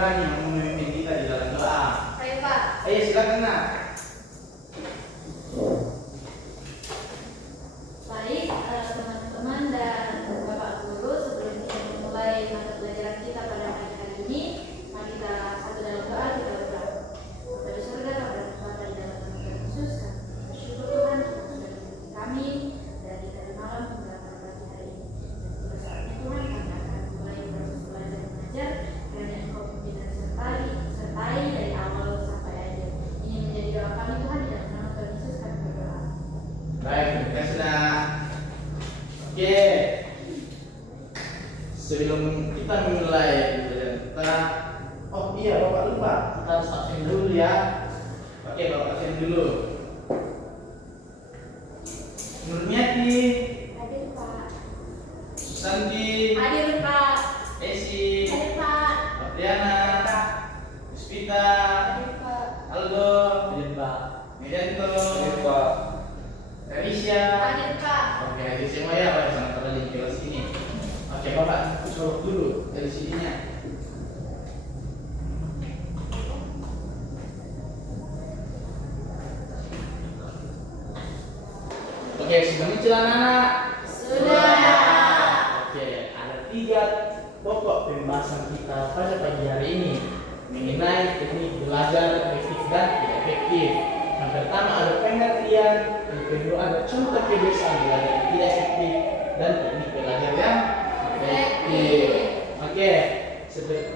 berani yang memimpin kita di dalam doa? Saya Pak. Ayo silakan nak. Baik, teman-teman dan Bapak Guru, sebelum kita memulai mata pelajaran kita pada pagi hari ini, mari kita satu dalam doa kita berdoa. Bapa di surga, Bapa di dalam nama Tuhan Yesus, kami bersyukur Tuhan Tuhan sudah memberkati kami dari tadi malam hingga pada pagi hari ini. Dan pada saatnya Tuhan kami akan mulai proses belajar mengajar, kiranya Engkau pimpin dan sertai dari awal sampai akhir. Ini menjadi doa kami Tuhan di dalam nama Tuhan Yesus kami berdoa. Baik, terima kasih nak. Oke. Sebelum kita memulai pelajaran kita, oh iya Bapak lupa, kita harus absen dulu ya. Oke, Bapak absen dulu. Nurmiati, Hadir Pak. Susanti, Hadir Pak. Esi, Hadir Pak. Apriana, Puspita, Hadir Pak. Aldo, Hadir Pak. Medianto, Hadir Pak. Alicia. Hadir Pak. Oke, hadir semua ya Pak, sangat terlalu di kelas ini. Oke, Bapak suruh dulu dari sininya. Oke, sudah mencela anak? Sudah. Oke, ada 3 pokok pembahasan kita pada pagi hari ini mengenai teknik belajar efektif dan tidak efektif. Yang pertama ada pengertian, yang kedua ada contoh kebiasaan belajar yang tidak efektif dan teknik belajar yang efektif. Oke,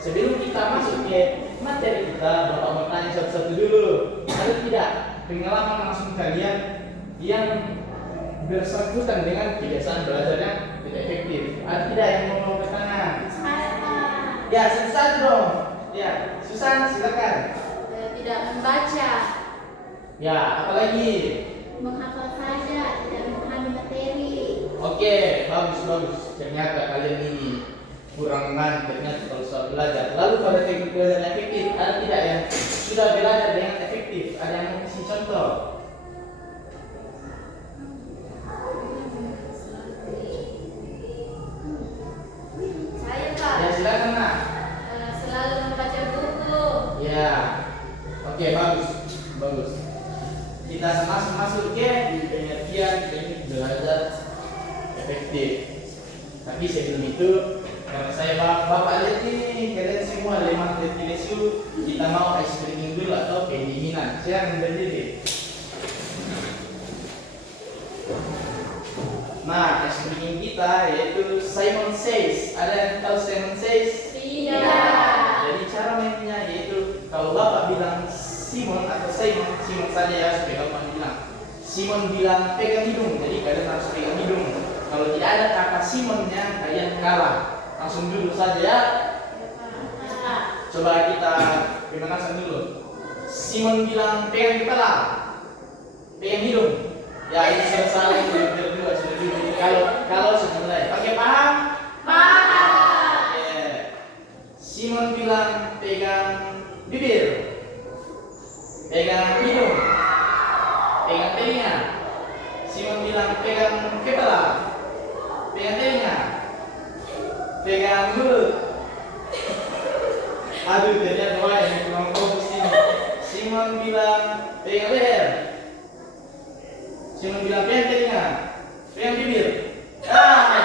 sebelum kita masuk ke materi kita, Bapak mau tanya satu-satu dulu. Ada tidak pengalaman langsung kalian yang bersangkutan dengan kebiasaan belajar yang tidak efektif? Ada tidak yang mau angkat tangan? Saya Pak. Ya, satu dong. Ya, Susan silakan. Tidak membaca, Ya, apalagi? menghafal saja, tidak memahami materi. Oke, bagus. Ternyata kalian ini kurang ternyata kalau soal belajar. Lalu pada teknik belajar yang efektif, ada tidak yang sudah belajar dengan efektif? Ada yang mau kasih contoh? Saya Pak. Ya, silakan nak. Selalu membaca buku. Ya, oke, bagus. Kita masuk ke pengertian teknik belajar efektif. Tapi sebelum itu, karena saya bapak lihat ini kalian semua lemah lesu, kita mau ice breaking dulu atau pendinginan. Silakan berdiri. Nah, ice breaking kita yaitu Simon Says. Ada yang tahu Simon Says? Tidak. Jadi cara mainnya yaitu kalau bapak bilang Simon atau Simon saja ya supaya gampang bilang. Simon bilang pegang hidung, jadi kalian harus pegang hidung. Kalau tidak ada kata Simonnya, kalian kalah. Langsung duduk saja ya. Coba kita pemanasan dulu. Simon bilang pegang kepala, pegang hidung. Ya ini selesai berdua sudah duduk. Kalau sudah mulai, pakai paham? Paham. Simon bilang pegang bibir, pegang hidung, pegang telinga. Simon bilang pegang kepala, pegang telinga, pegang mulut. Aduh, ternyata dua yang kurang fokus ini. Simon bilang pegang leher, Simon bilang pegang telinga, pegang bibir.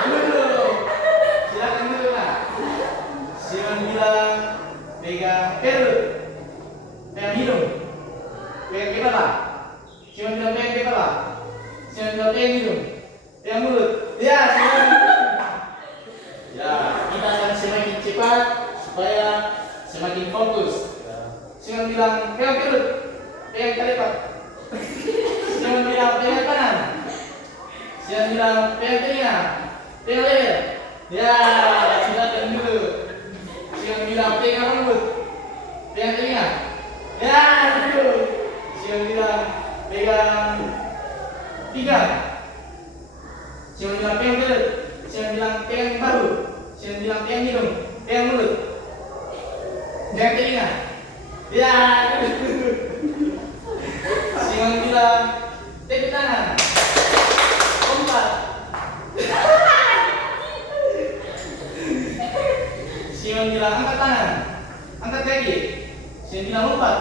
Dulu. Silakan dulu nak. Simon bilang pegang perut, pegang hidung, pegang kepala. Simon bilang pegang kepala, Simon bilang pegang hidung, pegang mulut. Ya, silakan. Ya, kita akan semakin cepat supaya semakin fokus. Simon bilang pegang perut, pegang kalipat. Simon bilang pegang kanan. Simon bilang pegang telinga, pegang leher. Ya, silakan dulu. Simon bilang pegang rambut, pegang telinga. Ya, dulu. Simon bilang pegang pinggang. Simon bilang pegang perut. Simon bilang pegang bahu. Simon bilang pegang hidung, pegang mulut, pegang telinga. Ya, dulu. Simon bilang tepuk tangan. Kompak. Simon bilang angkat tangan. angkat kaki. Si yang bilang lompat.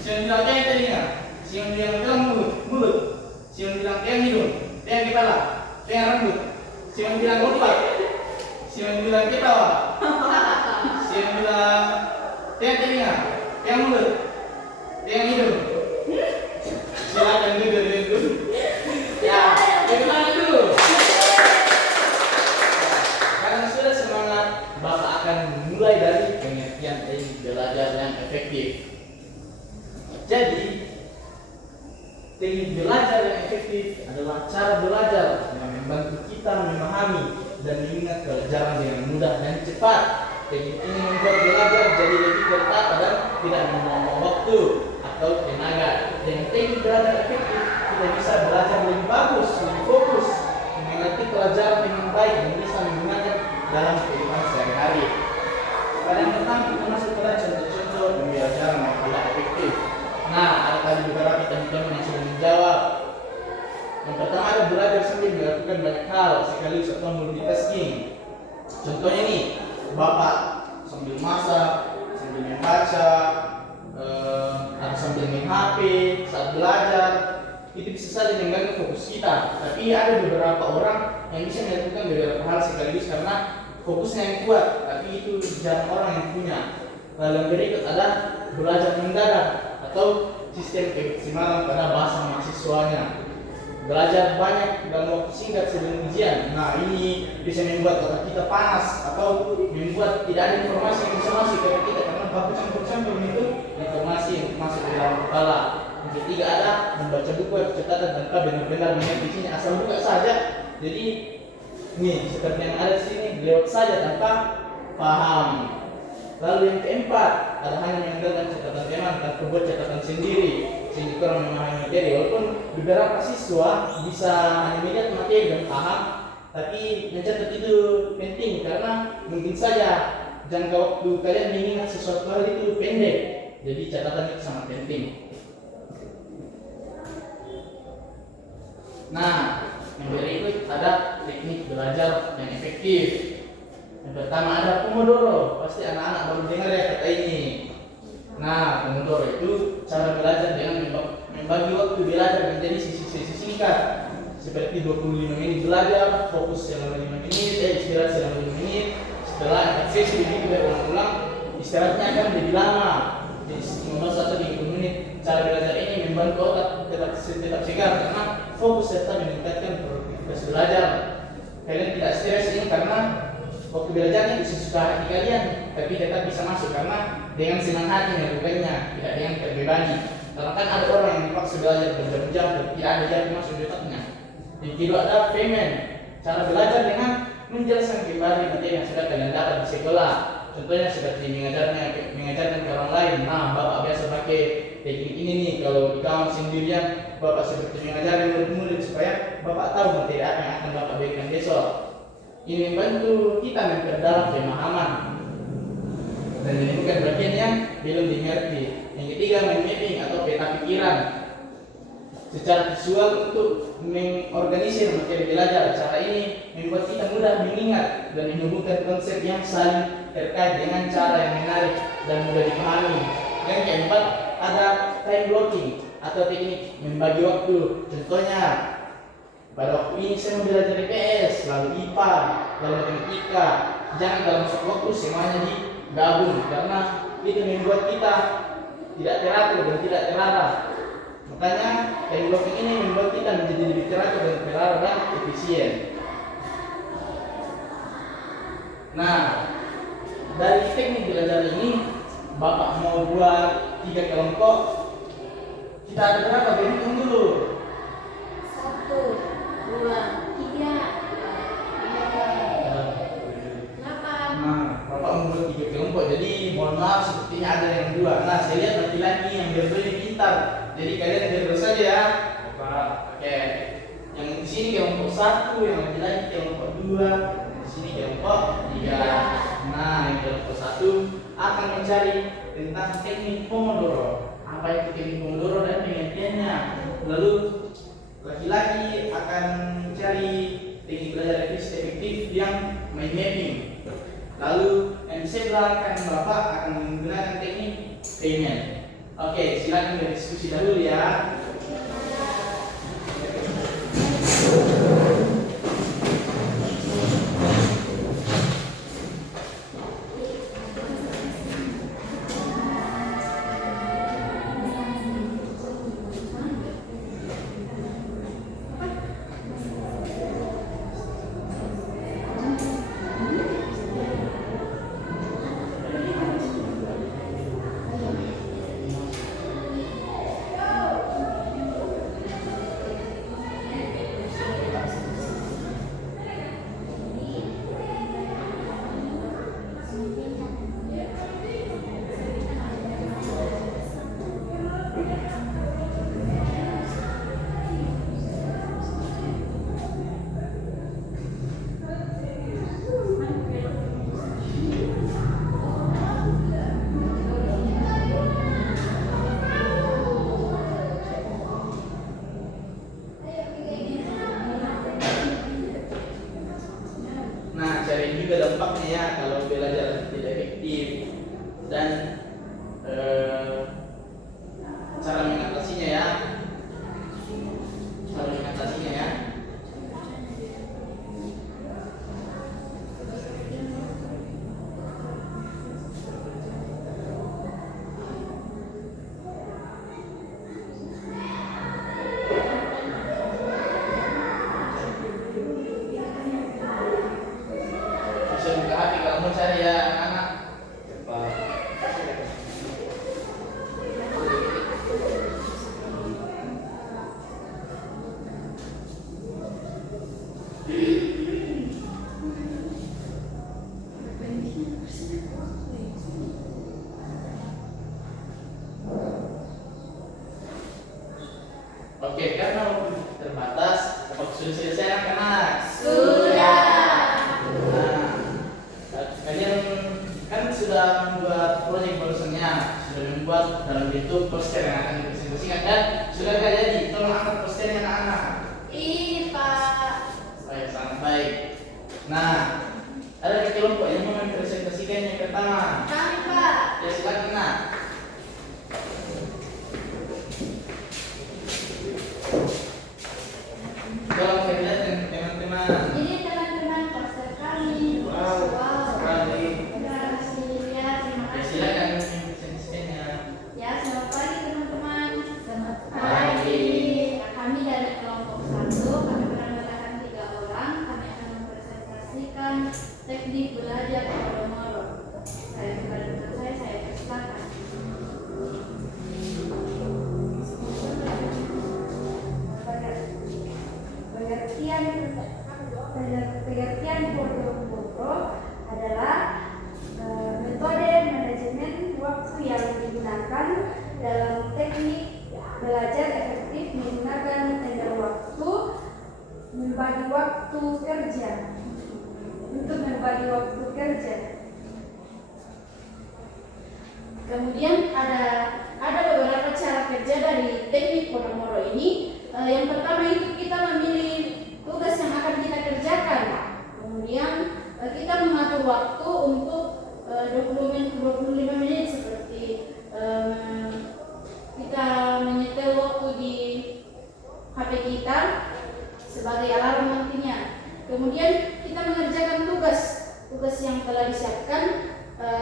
Si yang bilang pegang telinga. Si yang bilang pegang mulut. Si yang bilang pegang hidung, pegang kepala, pegang rambut. Si yang bilang lompat. Si yang bilang ketawa. Si yang bilang pegang telinga, pegang mulut, pegang hidung. Silakan dulu. Ya, bagaimana dulu? Karena sudah semangat, Bapak akan mulai dari pengertian teknik belajar yang efektif. Jadi, teknik belajar yang efektif adalah cara belajar yang membantu kita memahami dan mengingat pelajaran dengan mudah dan cepat. Teknik ini membuat belajar jadi lebih tertata dan tidak membuang waktu atau tenaga. Dengan teknik belajar efektif, kita bisa belajar lebih bagus, lebih fokus, mengerti pelajaran dengan baik dan bisa menggunakan dalam kehidupan sehari-hari. Pada yang pertama kita masuk pada contoh-contoh pembelajaran yang tidak efektif. Nah, ada tadi beberapa teman-teman yang sudah menjawab. Yang pertama ada belajar sambil melakukan banyak hal sekaligus atau multitasking. Contohnya nih, Bapak sambil masak, sambil membaca, atau sambil main HP saat belajar, itu bisa saja mengganggu fokus kita. Tapi ada beberapa orang yang bisa melakukan beberapa hal sekaligus karena fokusnya yang kuat, tapi itu jarang orang yang punya. Lalu yang berikut ada belajar mendadak atau sistem kemaksimalan pada bahasa mahasiswanya. Belajar banyak dalam waktu singkat sebelum ujian. Nah, ini bisa membuat otak kita panas atau membuat tidak ada informasi yang bisa masuk ke kita karena baku campur-campur itu informasi yang masuk ke dalam kepala. Yang ketiga ada membaca buku atau catatan tanpa benar-benar mengerti isinya, asal buka saja. Jadi nih seperti yang ada di sini, lewat saja tanpa paham. Lalu yang keempat ada hanya mengandalkan catatan teman tanpa buat catatan sendiri sehingga kurang memahami materi. Walaupun beberapa siswa bisa hanya melihat materi dan paham, tapi mencatat itu penting karena mungkin saja jangka waktu kalian mengingat sesuatu hal itu pendek. Jadi catatan itu sangat penting. Nah, yang berikut ada teknik belajar yang efektif. Yang pertama ada Pomodoro. Pasti anak-anak baru dengar ya kata ini. Nah, Pomodoro itu cara belajar dengan membagi waktu belajar menjadi sesi-sesi singkat. Seperti 25 menit belajar, fokus selama 5 menit, istirahat selama 5 menit. Setelah 4 sesi begitu berulang-ulang, istirahatnya akan lebih lama. Jadi 15 atau 30 menit. Cara belajar ini membantu otak tetap segar karena fokus serta meningkatkan produktivitas belajar. Kalian tidak stres ini karena waktu belajarnya bisa suka hati kalian, tapi tetap bisa masuk karena dengan senang hati melakukannya, tidak dengan terbebani. Karena kan ada orang yang dipaksa belajar berjam-jam dan tidak ada jalan masuk di otaknya. Yang kedua ada Payment, cara belajar dengan menjelaskan kembali materi yang sudah kalian dapat di sekolah. Contohnya seperti mengajarkan ke orang lain. Nah, Bapak biasa pakai teknik ini nih kalau di kamar sendirian, Bapak seperti mengajarkan murid-murid supaya Bapak tahu materi apa yang akan Bapak berikan besok. Ini membantu kita memperdalam pemahaman dan menemukan bagian yang belum dimengerti. Yang ketiga, mind mapping atau peta pikiran. Secara visual untuk mengorganisir materi belajar. Cara ini membuat kita mudah mengingat dan menghubungkan konsep yang saling terkait dengan cara yang menarik dan mudah dipahami. Yang keempat, ada time blocking atau teknik membagi waktu. Contohnya, pada waktu ini saya mau belajar IPS, lalu IPA, lalu matematika. Jangan dalam satu waktu semuanya digabung karena itu membuat kita tidak teratur dan tidak terarah. Makanya time blocking ini membuat kita menjadi lebih teratur dan terarah dan efisien. Nah, dari teknik belajar ini, Bapak mau buat 3 kelompok. Kita ada berapa? Berhitung dulu. 1, 2, 3, 4, 8. Nah, Bapak membuat 3 kelompok. Jadi mohon maaf sepertinya ada yang 2. Nah, saya lihat laki-laki yang berdua ini pintar. Jadi kalian berdua saja ya. Oke. Yang di sini kelompok 1, yang laki-laki kelompok 2, di sini kelompok 3. Nah, yang kelompok 1 akan mencari tentang teknik Pomodoro. Apa itu teknik Pomodoro dan pengertiannya. Lalu laki-laki akan mencari teknik belajar efektif yang mind mapping. Lalu yang di sebelah kanan Bapak akan menggunakan teknik payment. Oke, silakan berdiskusi dahulu ya. Nah, cari juga dampaknya ya kalau belajar tidak efektif dan cara mengatasinya ya. Cara mengatasinya ya. Bisa buka hati kalau mau cari ya anak-anak. Oke, karena waktu terbatas, apakah sudah selesai anak-anak? Sudah. Nah, kalian kan sudah membuat proyek barusannya, sudah membuat dalam bentuk poster yang akan dipresentasikan dan sudah jadi. Tolong angkat posternya anak-anak. Ini Pak. Baik, sangat baik. Nah, ada kelompok yang mau mempresentasikan yang pertama. Kami Pak. Ya silakan nak. Tolong perlihatkan teman-teman. Ini teman-teman poster kami. Wow, sekali. Terima kasih ya. Terima Ya kasih. silakan mempresentasikannya. Ya, selamat pagi teman-teman. Selamat pagi. Kami dari kelompok 1, kami beranggotakan 3 orang. Kami akan mempresentasikan teknik belajar Pomodoro. Saya persilakan. Pengertian Pomodoro adalah metode manajemen waktu yang digunakan dalam teknik belajar efektif menggunakan tenggat waktu membagi waktu kerja untuk membagi waktu kerja. Kemudian ada beberapa cara kerja dari teknik Pomodoro ini. Yang pertama itu kita memilih tugas yang akan kita kerjakan. Kemudian kita mengatur waktu untuk 25 menit seperti kita menyetel waktu di HP kita sebagai alarm nantinya. Kemudian kita mengerjakan tugas yang telah disiapkan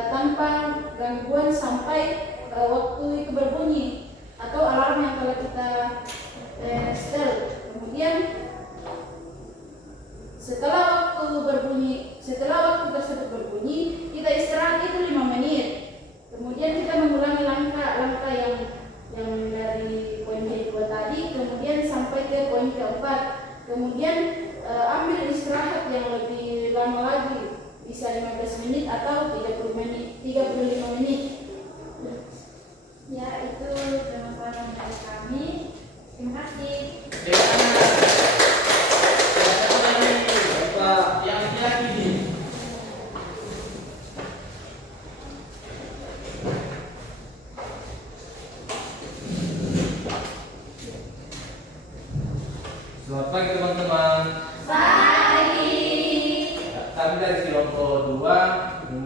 tanpa gangguan sampai waktu itu berbunyi atau alarm yang telah kita setel. Kemudian setelah waktu tersebut berbunyi, kita istirahat itu 5 menit. Kemudian kita mengulangi langkah yang dari poin kedua tadi, kemudian sampai ke poin keempat. Kemudian ambil istirahat yang lebih lama lagi, bisa 15 menit atau 35 menit. Ya, itu jawaban dari kami. Terima kasih. Bapak yang laki-laki. Selamat pagi teman-teman. Pagi. Kami dari kelompok 2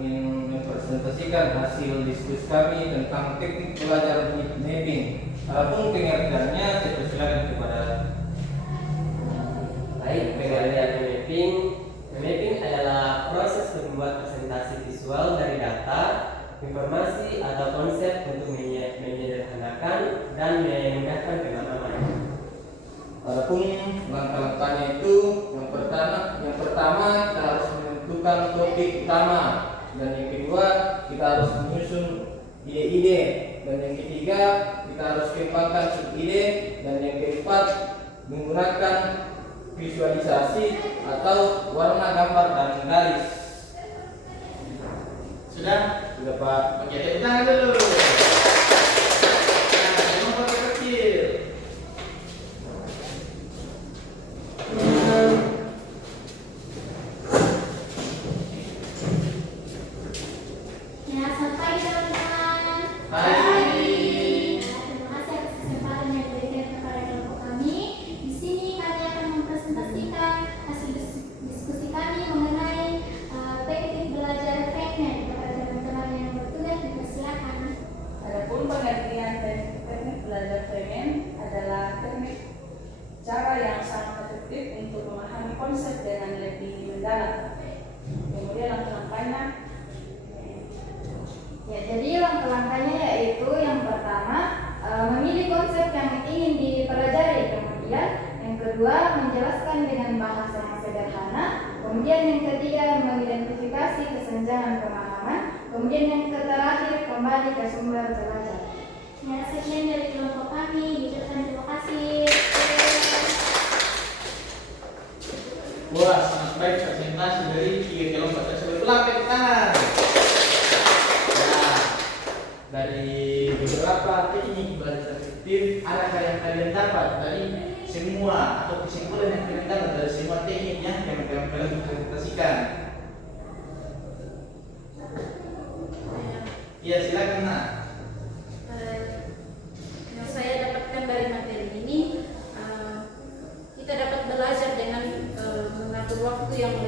presentasikan hasil diskusi kami tentang teknik belajar mapping. Adapun pengertiannya saya persilakan kepada. Baik, pengertian mapping. Mapping adalah proses membuat presentasi visual dari data, informasi atau konsep untuk menyederhanakan dan memudahkan pemahaman. Adapun langkah-langkahnya itu yang pertama kita harus menentukan topik utama, dan yang kedua kita harus menyusun ide-ide, dan yang ketiga kita harus kembangkan sub-ide, dan yang keempat menggunakan visualisasi atau warna gambar dan garis. Sudah? Sudah Pak. Oke, tepuk tangan dulu. Nah, yang pakai kecil. Ya, selamat pagi teman-teman. Pagi. Terima kasih atas kesempatan yang diberikan kepada kelompok kami. Di sini kami akan mempresentasikan hasil diskusi kami mengenai teknik belajar Figma kepada teman-teman yang bertugas. Dipersilakan. Adapun pengertian teknik belajar Figma adalah teknik cara yang sangat efektif untuk memahami konsep dengan lebih mendalam. Kemudian langkah-langkahnya. Ya, jadi langkah-langkahnya yaitu yang pertama memilih konsep yang ingin dipelajari, kemudian yang kedua menjelaskan dengan bahasa yang sederhana, kemudian yang ketiga mengidentifikasi kesenjangan pemahaman, kemudian yang terakhir kembali ke sumber belajar. Ya, sekian dari kelompok kami. Diucapkan terima kasih. Wah, sangat baik presentasi dari 3 kelompok tersebut. Tepuk tangan. Nah, dari beberapa teknik belajar efektif, adakah yang kalian dapat dari semua atau kesimpulan yang kalian dapat dari semua teknik yang kalian presentasikan? Iya, silakan Nak. Yang saya dapatkan dari materi ini, kita dapat belajar dengan mengatur waktu yang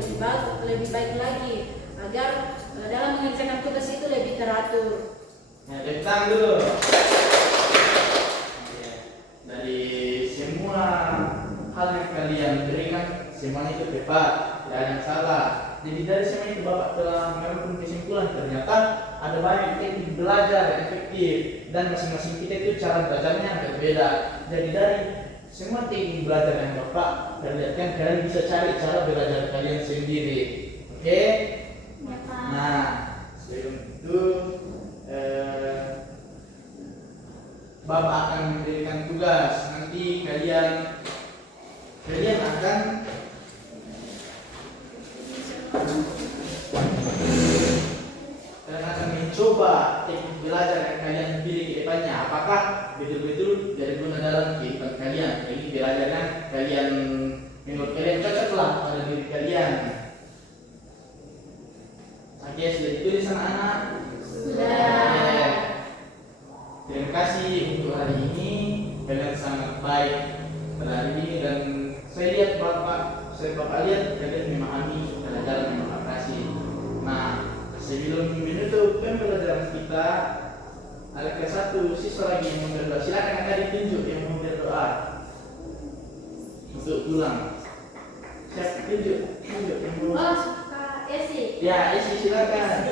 lebih baik lagi agar dalam mengerjakan tugas itu lebih teratur. Ya, tepuk tangan dulu. Oke. Dari semua hal yang kalian berikan, semuanya itu tepat, tidak ada yang salah. Jadi dari semua itu Bapak telah mengambil kesimpulan ternyata ada banyak teknik belajar yang efektif dan masing-masing kita itu cara belajarnya berbeda. Jadi dari semua teknik belajar yang Bapak perlihatkan, kalian bisa cari cara belajar kalian sendiri. Oke? Ya, Pak. Nah, sebelum itu Bapak akan memberikan tugas. Nanti kalian akan mencoba teknik belajar yang kalian pilih ke depannya. Apakah betul-betul dari guna dalam kehidupan kalian? Jadi belajarnya kalian menurut kalian cocoklah pada diri kalian. Oke, sudah ditulis anak-anak? Sudah. Oke. Terima kasih untuk hari ini. Kalian sangat baik pada hari ini dan saya lihat Bapak lihat kalian memahami pelajaran yang Bapak kasih. Nah, sebelum menutup pembelajaran kita, ada satu siswa lagi yang mau berdoa. Silakan Anda ditunjuk yang mau berdoa untuk pulang. Siapa tunjuk yang mau? Oh, Kak Esi. Ya, Esi silakan.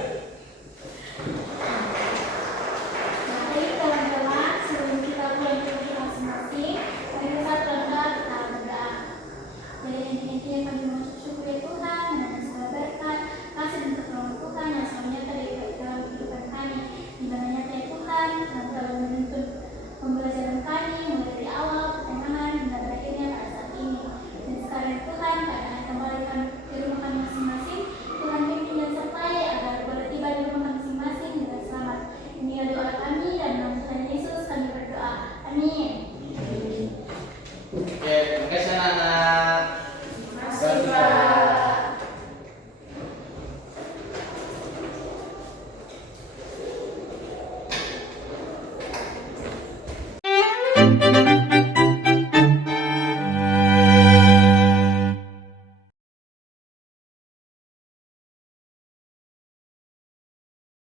Mari teman-teman, sebelum kita pulang ke rumah masing-masing, mari kita berdoa. Jadi intinya kami